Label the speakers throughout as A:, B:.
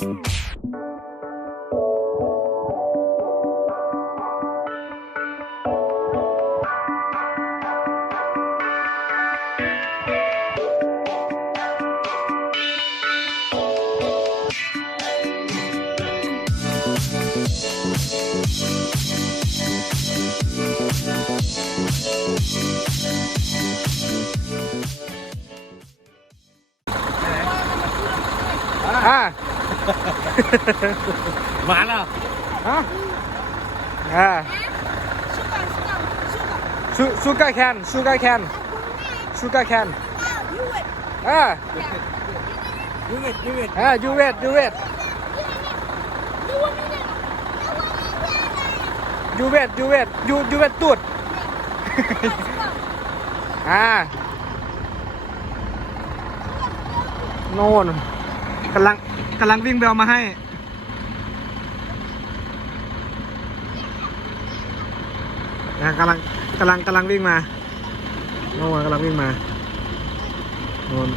A: Thank you.
B: มาแล้ว
A: ฮะอ่าชูชูการ์แคนชูการ์แคนชูการ์แคน
C: เอ่า
B: ยูเวทยูเวท
A: อ่ายูเวทยูเวทยูเวทยูเวทยูยูเวทตูดอ่าโน่นกำลัง กำลังวิ่งไปเอามาให้ นะกำลังกำลังกำลังวิ่งมาโน่นกำลังวิ่งมาโน่น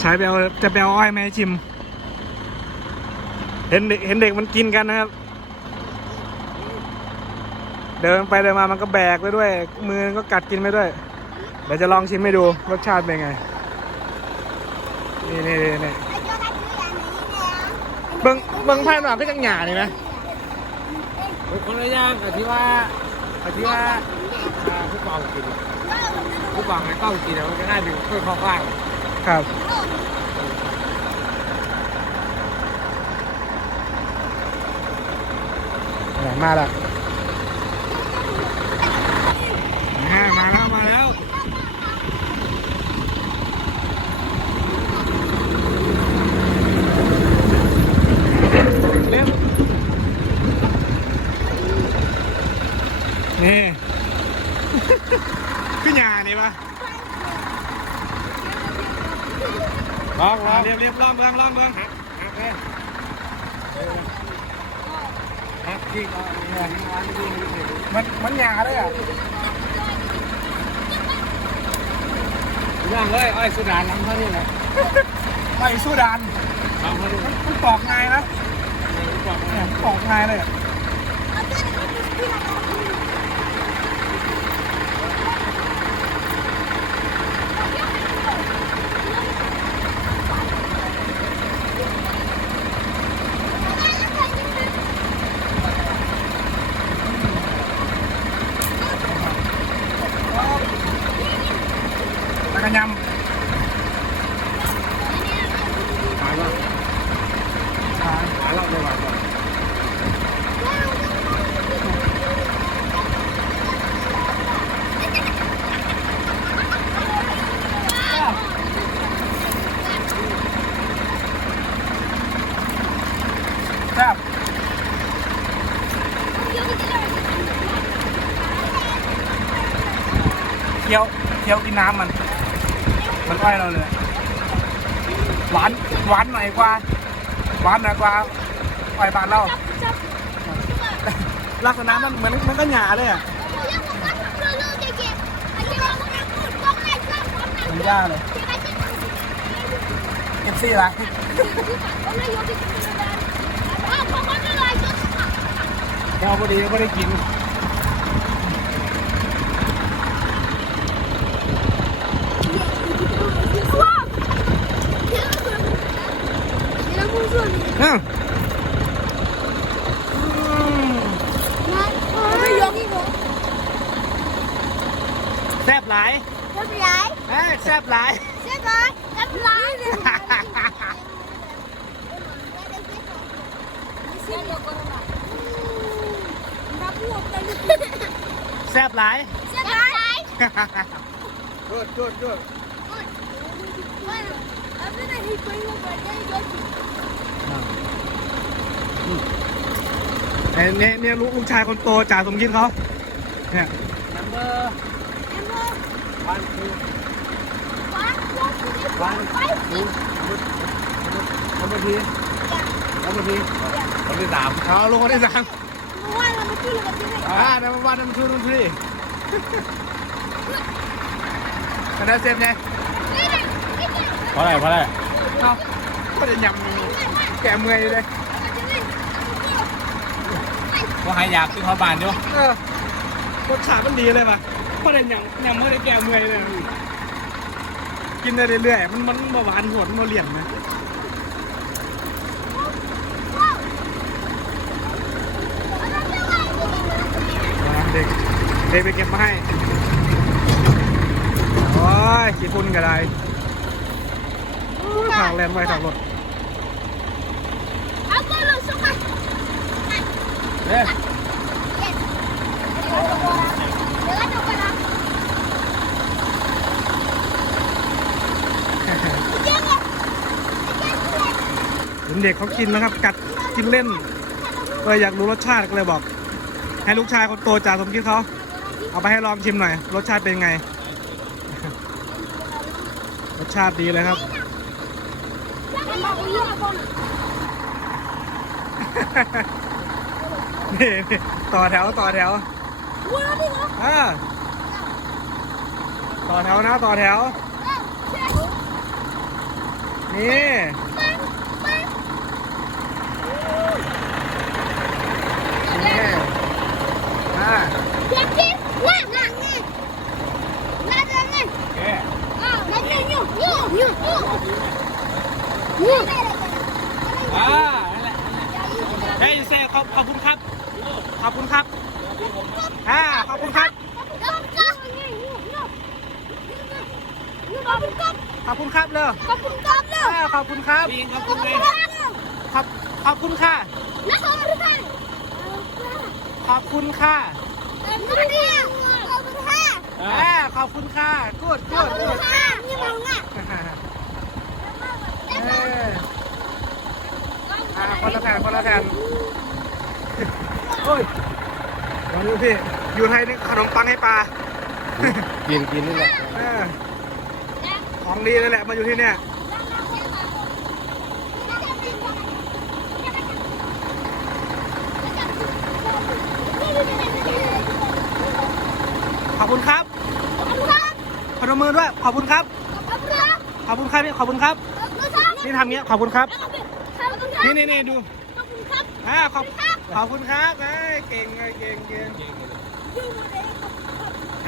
A: ใช้ไปเอาจะเอาอ้อยมาให้ชิม เห็นเด็กเห็นเด็กมันกินกันนะครับ เดินไปเดินมามันก็แบกไปด้วย มือก็กัดกินไปด้วย เดี๋ยวจะลองชิมให้ดูรสชาติเป็นไง นี่นี่นี่นี่เบิ้งเบิ้งไพ่หน่อยก็จังหยานี่ไหม
B: คนละอย่างกับที่ว่ากับที่ว่าอ่าผู้กองกินผู้กองไอ้กล้องกินอะมันจะน่าดูค่อยคล่อง
A: ครับไหนมาละอ่ามาแล้วมาแล้ว เร็วนี่ ขึ้นยานี่ปะ
B: ลองลอง
A: เรีย บเรียบล้อมเมืองล้อมเมือง
B: หักหักเลยหักจริงเอาเนี่ยหักจริง
A: มันมันหยาเลยอะ
B: ย่างเลยอ้อยสุดานล้ำเท่านี้แหละ
A: ไปสู้ดัน
B: ล้ำเท่านี้
A: มันปอกไงนะ
B: ผู้กอง
A: เนี่ยมันปอกไงเลยอะ แล้วก็ย
B: หายแล้วำ
A: อ่า
B: หายแล้วเลยว่ะ
A: แซ่บเคี้ยวเคี้ยวกิ นน้ำมัน มันอ้อยเราเลย หวานหวานหน่อยกว่า หวานหน่อยกว่าอ้อยบานเรา ลักษณะมันเหมือนมันก็หยาเลยอะเหมือนหญ้าเลยเอฟซีละ
B: พอพอดีก็ได้กิน
A: อืมแซ่บหลายเอ้ยแซ่บหลายแซ่บหลาย
B: จุดจุดจุด
A: เนี่ย เนี่ยเนี่ยลูกลูกชายคนโตจ่าสมคิดเขาเนี่ย
B: นัมเบอร์วันทูวันทูนัมเบอร์ทีนัมเบอร์ทีคนที่สาม
A: เขาลูกคนที่สามอ่านัมวันนัมทูนัมทรีคะแนนเซฟไง
B: เพราะอะไรเพราะอะไร
A: เอาก็จะยำ แกะเมื่อยเลย
B: ว่าให้อยากขึ้นเขาบานอยู่
A: เออรสชาติมันดีเลยป่ะก็จะยำยำไม่ได้แกะเมื่อยเลย กินได้เรื่อยๆ มันมันบ่หวานโหดมันบ่เหลี่ยมนะมาเด็กเด็กไปเก็บมาให้ โอ้ยขี้ฝุ่นก็ได้อู้ผ่านแลนไว้ทางรถ เนี่ยเห็นเด็กเขากินนะครับ กัดกินเล่นเลยอยากรู้รสชาติก็เลยบอก ให้ลูกชายคนโตจ่าสมคิดเขาเอาไปให้ลองชิมหน่อย รสชาติเป็นไง รสชาติดีเลยครับ นี่นี่ต่อแถวต่อแถว
C: Gua nanti lo.
A: อ่าต่อแถวนะต่อแถวนี่นี่อ่า
C: Jadi, nah, nah, nah. Nah, nah, nah.
A: โอเค
C: Ah, nah, nah, nyu, nyu, nyu, nyu. Nyu.
A: อ่านั่นแหละ เฮ้ยเซ่ขอบขอบคุณครับ ขอบคุณครับอ่าขอบคุณครับ ขอบคุณครับเร็วอ่าขอบคุณครับขอบขอบคุณค่ะขอบคุณค่ะอ่าขอบคุณค่ะกูดกูดกูดเอออ่าคนละแผ่นคนละแผ่น โอ้ยลองดูพี่อยู่ไทยนี่ขนมปังให้ปลา
B: กินกินนี่แหละ
A: เออของดีเลยแหละมาอยู่ที่เนี่ยขอบคุณครับพนมมือด้วย ขอบคุณครับ ขอบคุณครับพี่ขอบคุณครับ นี่ทำเงี้ย ขอบคุณครับ นี่นี่นี่ดูอ่าขอบขอบคุณครับ เอ้ยเก่งเลยเก่งเก่ง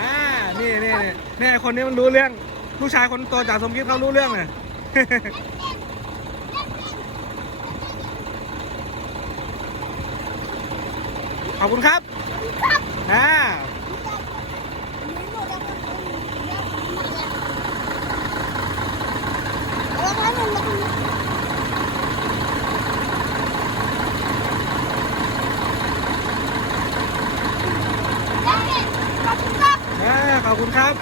A: อ่า นี่นี่นี่นี่คนนี้มันรู้เรื่องลูกชายคนโตจากสมคิดเขารู้เรื่องเลยขอบคุณครับอ่าอ่า ขอบคุณครับ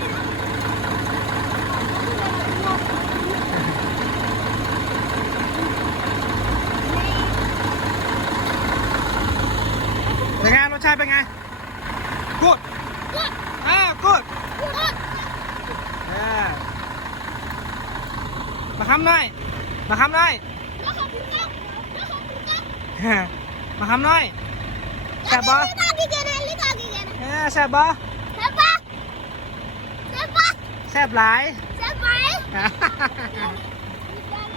A: เป็นไงรสชาติเป็นไงกูดอ่ากูดมาคำหน่อย มาคำหน่อย มาคำหน่อยแซ่บบ่เอแซ่บบ่ แซ่บหลาย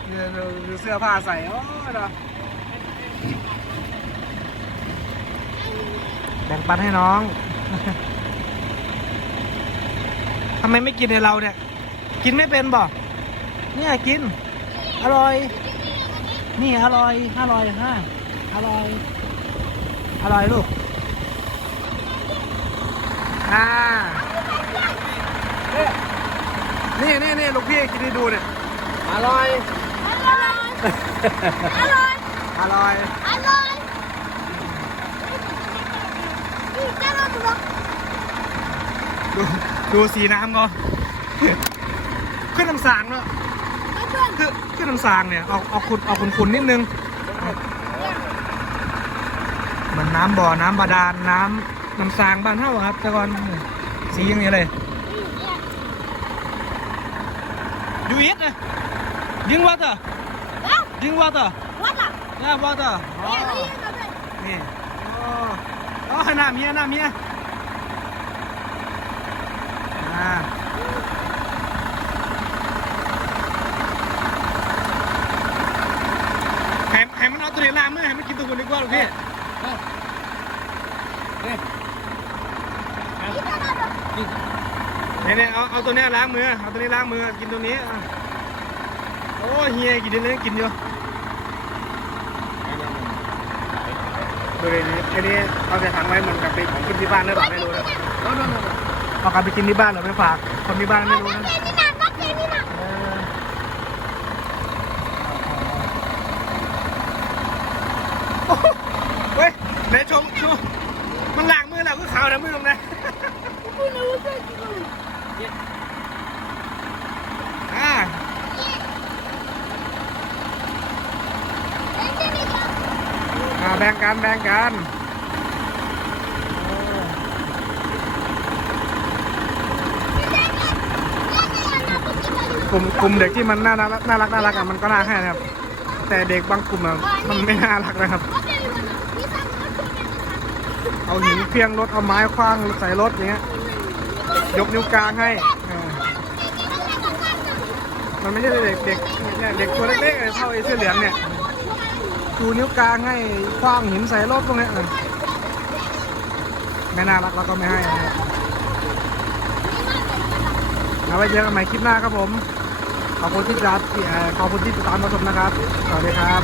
A: เดี๋ยวดูดูเสื้อผ้าใส่โอ้ยเนาะแบ่งปันให้น้อง ทำไมไม่กินในเราเนี่ย กินไม่เป็นบ่เนี่ยกิน อร่อย นี่อร่อยอร่อยฮะอร่อย อร่อยลูก อ่าเนี่ยนี่นี่นี่ลูกพี่กินให้ดูเนี่ย
B: อร่อย
A: อร่อยดูดูสีน้ำก็ขึ้นน้ำสางเนอะคือขึ้นน้ำสางเนี่ยเอาเอาคุณเอาคุณคุณนิดนึงเหมือนน้ำบ่อน้ำบาดาลน้ำน้ำสางบ้านเท่าอะครับแต่ก่อนสีอย่างนี้เลย ยูอิทนะยิงวัตเตอร์ยิงวัตเตอร์เนี่ยวัตเตอร์อ๋อนี่อ๋ออ๋อน้ำ เนี่ยเอาเอาตัวนี้ล้างมือเอาตัวนี้ล้างมือกินตัวนี้โอ้เฮียกินเลยกินเยู่ดูเลยนี่ไอ้นี่เอาใส่ถังไว้เหมือนกับไปกินที่บ้านหรือเปล่าไม่รู้นะเอากลับไปกินที่บ้านหรือไปฝากคนที่บ้านไม่รู้นะเออโอ้โหเว้ยเดี๋ชมดูมันล้างมือแล้วก็ขาวนะมือตรงนั้น
C: Bunu uzak durun.
A: อ่า
C: Ben de mi ya?
A: อ่าแบ่งกันแบ่งกัน
C: Güzel gel. Gel de yanına bakayım.
A: กลุ่มกลุ่มเด็กที่มันน่ารักน่ารักน่ารักอะมันก็น่าให้นะครับ แต่เด็กบางกลุ่มอะมันไม่น่ารักนะครับ
C: Bak bana. İnsanlar çok
A: เอาหินเพียงรถเอาไม้คว้างใส่รถอย่างเงี้ย ยกนิ้วกลางให้มันไม่ใช่เด็กเด็กเนี่ยเด็กตัวเล็กๆเท่าไอ้เสื้อเหลืองเนี่ยชูนิ้วกลางให้คว้างหินใส่รถตรงนี้ไม่น่ารักเราก็ไม่ให้เอาไว้เจอกันใหม่คลิปหน้าครับผม ขอบคุณที่ติดตามเอ่อขอบคุณที่ติดตามรับชมนะครับ สวัสดีครับ